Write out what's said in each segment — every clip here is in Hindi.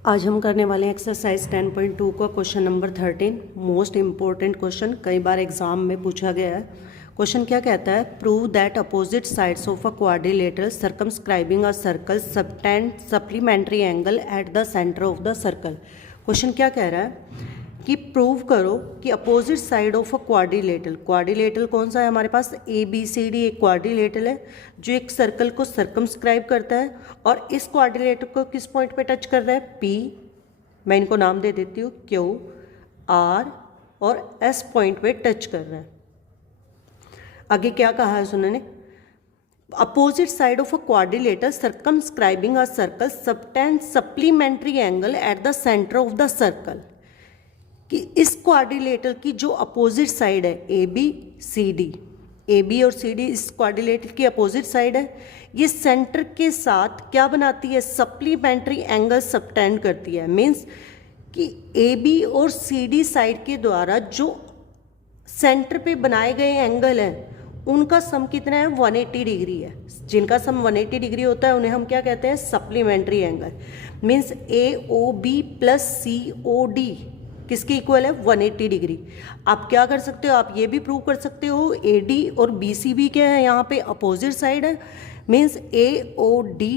आज हम करने वाले हैं एक्सरसाइज 10.2 का question number 13। Most important question, कई बार एग्जाम में पूछा गया है। क्वेश्चन क्या कहता है? Prove that opposite sides of a quadrilateral circumscribing a circle subtend supplementary angle at the centre of the circle. Question क्या कह रहा है कि प्रूव करो कि opposite side of a quadrilateral, quadrilateral कौन सा है हमारे पास? ए बी सी डी एक क्वाड्रिलेटरल है जो एक सर्कल को सर्कमस्क्राइब करता है, और इस क्वाड्रिलेटर को किस पॉइंट पे टच कर रहा है? पी, मैं इनको नाम दे देती हूँ, क्यू, आर और एस पॉइंट पे टच कर रहा है। आगे क्या कहा है सुनने? Opposite side of a quadrilateral circumscribing a circle subtend supplementary angle at the centre of the circle, कि इस क्वाड्रिलेटर की जो अपोजिट साइड है A B C D, A B और सी डी इस क्वाड्रिलेटर की अपोजिट साइड है, ये सेंटर के साथ क्या बनाती है? सप्लीमेंट्री एंगल सबटेंड करती है। मीन्स कि ए बी और सी डी साइड के द्वारा जो सेंटर पे बनाए गए एंगल हैं उनका सम कितना है? 180 डिग्री है। जिनका सम 180 डिग्री होता है उन्हें हम क्या कहते हैं? Supplementary angle. Means A O B plus C O D किसके इक्वल है? 180 डिग्री। आप क्या कर सकते हो? आप ये भी प्रूव कर सकते हो ए डी और बी सी बी क्या है? यहाँ पे अपोजिट साइड है। Means A O D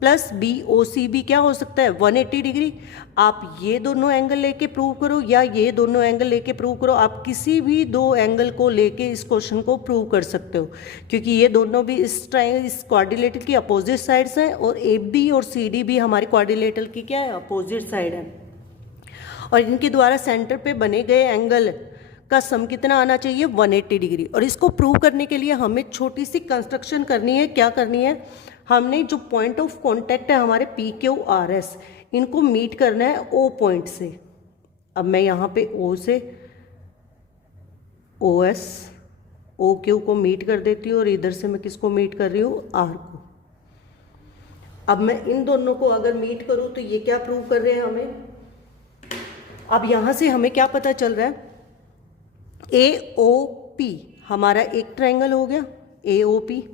plus B O C B क्या हो सकता है? 180 डिग्री। आप ये दोनों एंगल लेके प्रूव करो या ये दोनों एंगल लेके प्रूव करो, आप किसी भी दो एंगल को लेके इस क्वेश्चन को प्रूव कर सकते हो, क्योंकि ये दोनों भी इस क्वाड्रिलेटर की अपोजिट साइड्स हैं, और ए बी और सी डी भी हमारे क्वाड्रिलेटर की क्या है? अपोजिट साइड है। और इनके द्वारा सेंटर पे बने गए एंगल का सम कितना आना चाहिए? 180 डिग्री। और इसको प्रूव करने के लिए हमें छोटी सी कंस्ट्रक्शन करनी है। क्या करनी है? हमने जो पॉइंट ऑफ कांटेक्ट है हमारे पी क्यू आर एस, इनको मीट करना है ओ पॉइंट से। अब मैं यहाँ पे ओ से ओ एस ओ क्यू को मीट कर देती हूँ, और इधर से मैं किसको मीट कर रही हूँ? आर को। अब मैं इन दोनों को अगर मीट करूँ तो ये क्या प्रूव कर रहे हैं हमें? अब यहाँ से हमें क्या पता चल रहा है? ए ओ पी हमारा एक ट्रायंगल हो गया, ए ओ पी।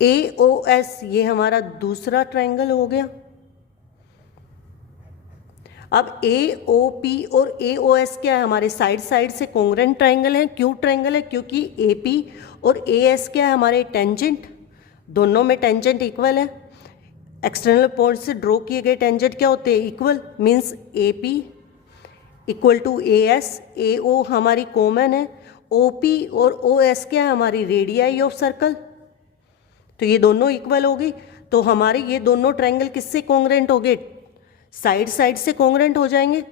ए ओ एस ये हमारा दूसरा ट्रायंगल हो गया। अब ए ओ पी और ए ओ एस क्या है? हमारे साइड साइड से कॉन्ग्रुएंट ट्रायंगल है। क्यों ट्रायंगल है? क्योंकि ए पी और ए एस क्या है? हमारे टेंजेंट, दोनों में टेंजेंट इक्वल है। एक्सटर्नल पॉइंट से ड्रॉ किए गए टेंजेंट क्या होते हैं? Equal. Means A P equal to A S, A O हमारी कॉमन है, ओ पी और ओ एस क्या है? हमारी रेडियाई ऑफ सर्कल। तो ये दोनों इक्वल हो गई, तो हमारे ये दोनों ट्रायंगल किससे कॉन्ग्रुएंट हो गए? साइड साइड से कॉन्ग्रुएंट हो जाएंगे।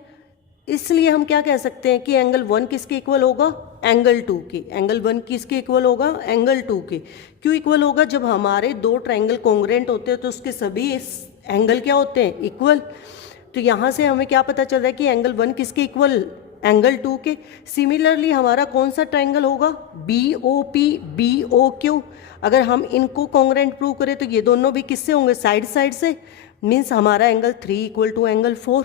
इसलिए हम क्या कह सकते हैं कि एंगल 1 किसके इक्वल होगा? एंगल 2 के। एंगल 1 किसके इक्वल होगा? एंगल 2 के। क्यों इक्वल होगा? जब हमारे दो ट्रायंगल कॉन्ग्रुएंट होते हैं तो उसके सभी एंगल क्या होते हैं? इक्वल। तो यहाँ से हमें क्या पता चल रहा है कि एंगल 1 किसके इक्वल? एंगल 2 के। सिमिलरली हमारा कौन सा ट्रायंगल होगा? B O P, B O Q. अगर हम इनको कॉन्ग्रुएंट प्रूव करें तो ये दोनों भी किससे होंगे? साइड साइड से। मीन्स हमारा angle 3 equal to angle 4।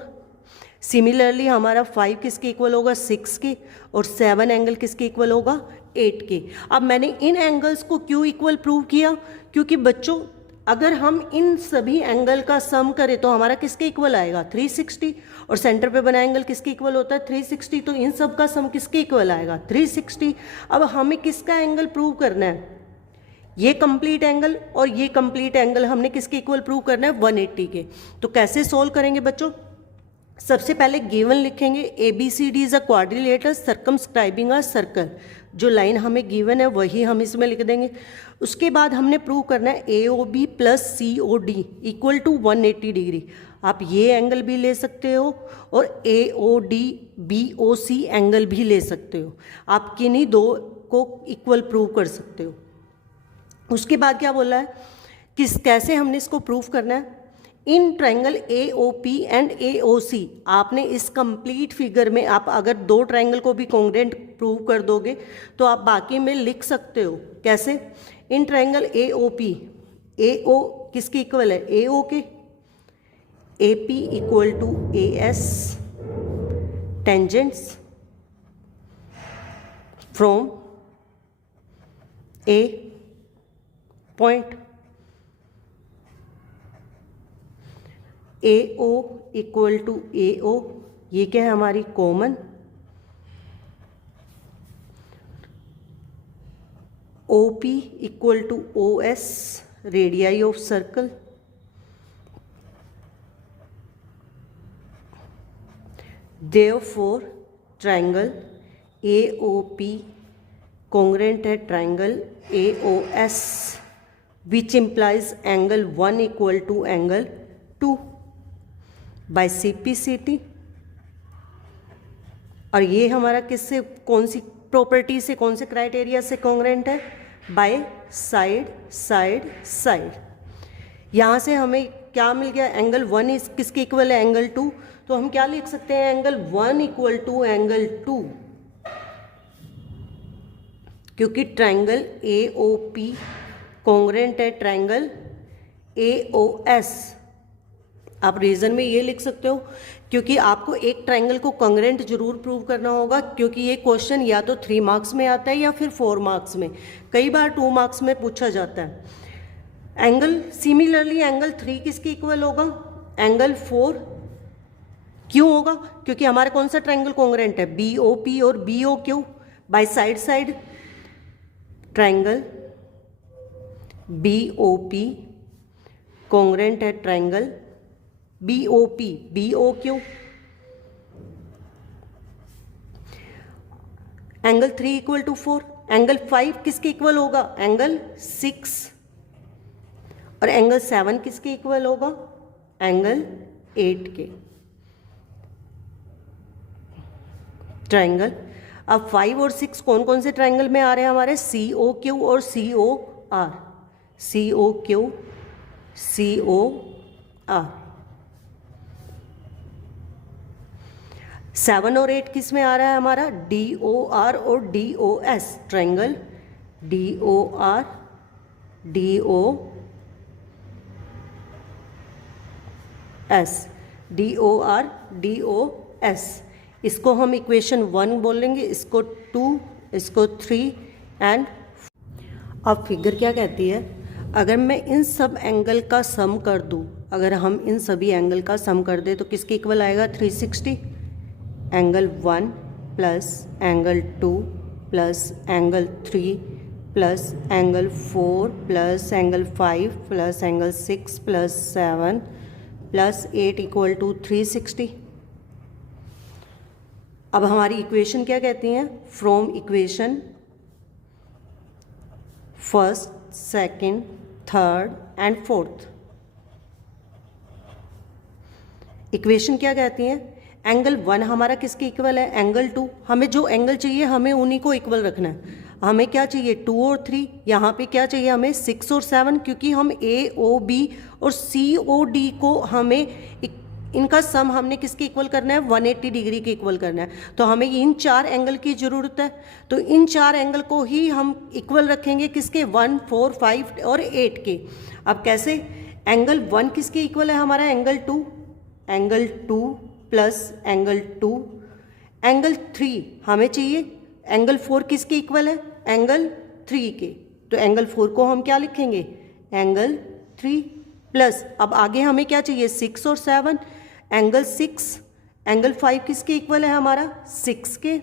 Similarly हमारा 5 किसके इक्वल होगा? 6 के। और 7 एंगल किसके इक्वल होगा? 8 के। अब मैंने इन एंगल्स को क्यों इक्वल प्रूव किया? क्योंकि बच्चों अगर हम इन सभी एंगल का सम करें तो हमारा किसके इक्वल आएगा? 360। और सेंटर पे बना एंगल किसके इक्वल होता है? 360। तो इन सब का सम किसके इक्वल आएगा? 360। अब हमें किसका एंगल प्रूव करना है? ये कंप्लीट एंगल और ये कंप्लीट एंगल हमने किसके इक्वल प्रूव करना है? 180 के। तो कैसे सोल्व करेंगे बच्चों? सबसे पहले गिवन लिखेंगे, A B C D is a quadrilateral circumscribing a circle. जो लाइन हमें गिवन है वही हम इसमें लिख देंगे। उसके बाद हमने प्रूव करना है A O B plus C O D equal to 180 degree. आप ये एंगल भी ले सकते हो और A O D B O C angle भी ले सकते हो। आप किन्हीं दो को इक्वल प्रूव कर सकते हो। उसके बाद क्या बोला है? कैसे हमने इसको प्रूव करना है? In triangle A O P and A O C, आपने इस कंप्लीट फिगर में आप अगर दो ट्रायंगल को भी कॉन्ग्रुएंट प्रूव कर दोगे तो आप बाकी में लिख सकते हो। कैसे? इन ट्रायंगल ए ओ पी, ए ओ किसके इक्वल है? A O K. A P equal to A S tangents from A point. A O equal to A O, ये क्या है हमारी common, O P equal to O S, radii of circle, therefore triangle A O P congruent है triangle A O S, which implies angle 1 equal to angle 2 by C P C T. और ये हमारा किससे, कौन सी प्रॉपर्टी से, कौन से क्राइटेरिया से कॉन्ग्रेंट है, बाय साइड साइड साइड। यहाँ से हमें क्या मिल गया, एंगल 1 इस किसके इक्वल है, एंगल 2, तो हम क्या लिख सकते हैं, एंगल 1 इक्वल टू एंगल 2, क्योंकि triangle A O P congruent है ट्राइंगल ए ओ एस। आप रीजन में ये लिख सकते हो, क्योंकि आपको एक ट्राइंगल को कॉन्ग्रेंट जरूर प्रूव करना होगा, क्योंकि ये क्वेश्चन या तो 3 मार्क्स में आता है या फिर 4 मार्क्स में, कई बार 2 मार्क्स में पूछा जाता है। एंगल सिमिलरली एंगल 3 किसके इक्वल होगा, एंगल 4, क्यों होगा, क्योंकि हमारा कौन सा ट्राइंगल कॉन्ग्रेंट है, बी ओ पी और B O Q by side side. Triangle B O P congruent है triangle B O P B O Q. Angle 3 equal to 4, angle 5 किसके इक्वल होगा, एंगल 6, और एंगल 7 किसके इक्वल होगा, एंगल 8 के। ट्राइंगल अब 5 और 6 कौन कौन से ट्राइंगल में आ रहे हैं हमारे, सी ओ क्यू और C O R, C O Q C O R. 7 और 8 किस में आ रहा है हमारा, डी ओ आर और D O S, triangle D O R D O S, D O R D O S. इसको हम इक्वेशन 1 बोलेंगे, इसको 2, इसको 3 एंड। अब फिगर क्या कहती है, अगर मैं इन सब एंगल का सम कर दूं, अगर हम इन सभी एंगल का सम कर दें तो किसके इक्वल आएगा, 360। Angle 1 plus angle 2 plus angle 3 plus angle 4 plus angle 5 plus angle 6 plus 7 plus 8 equal to 360। अब हमारी इक्वेशन क्या कहती हैं, from equation first, second, third and fourth. Equation क्या कहती हैं, एंगल 1 हमारा किसके इक्वल है, एंगल 2। हमें जो एंगल चाहिए हमें उन्हीं को इक्वल रखना है। हमें क्या चाहिए, 2 और 3, यहाँ पे क्या चाहिए हमें 6 और 7, क्योंकि हम ए ओ बी और सी ओ डी को हमें इनका सम हमने किसके इक्वल करना है, 180 डिग्री के इक्वल करना है। तो हमें इन 4 एंगल की ज़रूरत है, तो इन 4 एंगल को ही हम इक्वल रखेंगे, किसके, 1, 4, 5 और 8 के। अब कैसे, एंगल 1 किसके इक्वल है हमारा, angle 2, angle 2 plus angle 2, angle 3 हमें चाहिए, एंगल 4 किसके इक्वल है, एंगल 3 के। तो एंगल 4 को हम क्या लिखेंगे, एंगल 3 प्लस, अब आगे हमें क्या चाहिए, 6 और 7, एंगल 6, एंगल 5 किसके इक्वल है हमारा, 6 के,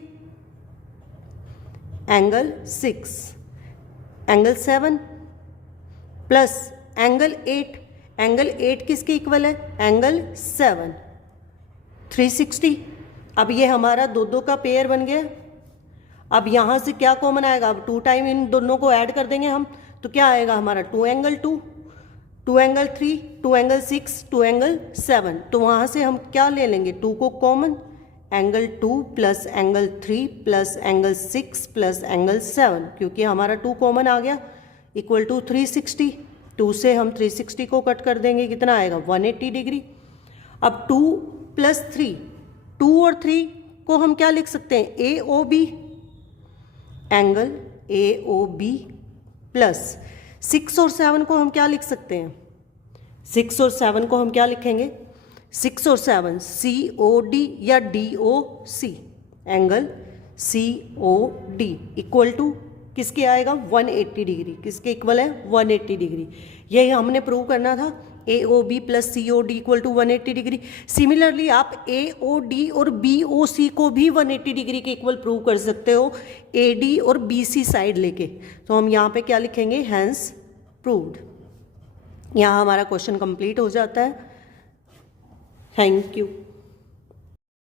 angle 6, angle 7 plus angle 8, angle 8 किसके इक्वल है, एंगल 7, 360। अब ये हमारा दो का पेयर बन गया। अब यहाँ से क्या कॉमन आएगा, अब 2 टाइम इन दोनों को ऐड कर देंगे हम, तो क्या आएगा हमारा, 2 एंगल 2, 2 एंगल 3, 2 एंगल 6, 2 एंगल 7। तो वहाँ से हम क्या ले लेंगे, 2 को common, angle 2 plus angle 3 plus angle 6 plus angle 7, क्योंकि हमारा 2 कॉमन आ गया, इक्वल टू 360। 2 से हम 360 को कट कर देंगे, कितना आएगा, 180 डिग्री। अब 2 प्लस 3, 2 और 3 को हम क्या लिख सकते हैं, A O B, angle A O B plus 6 और 7 को हम क्या लिख सकते हैं, 6 और 7 को हम क्या लिखेंगे, 6 और 7 सी ओ डी या D O C, angle C O D equal to किसके आएगा, 180 डिग्री, किसके इक्वल है, 180 डिग्री। यही हमने प्रूव करना था A O B plus C O D equal to 180 degree. Similarly आप ए ओ डी और बी ओ सी को भी 180 डिग्री के इक्वल प्रूव कर सकते हो ए डी और बी सी साइड लेके। तो हम यहाँ पे क्या लिखेंगे, हैंस प्रूव्ड। यहाँ हमारा क्वेश्चन कंप्लीट हो जाता है। Thank you.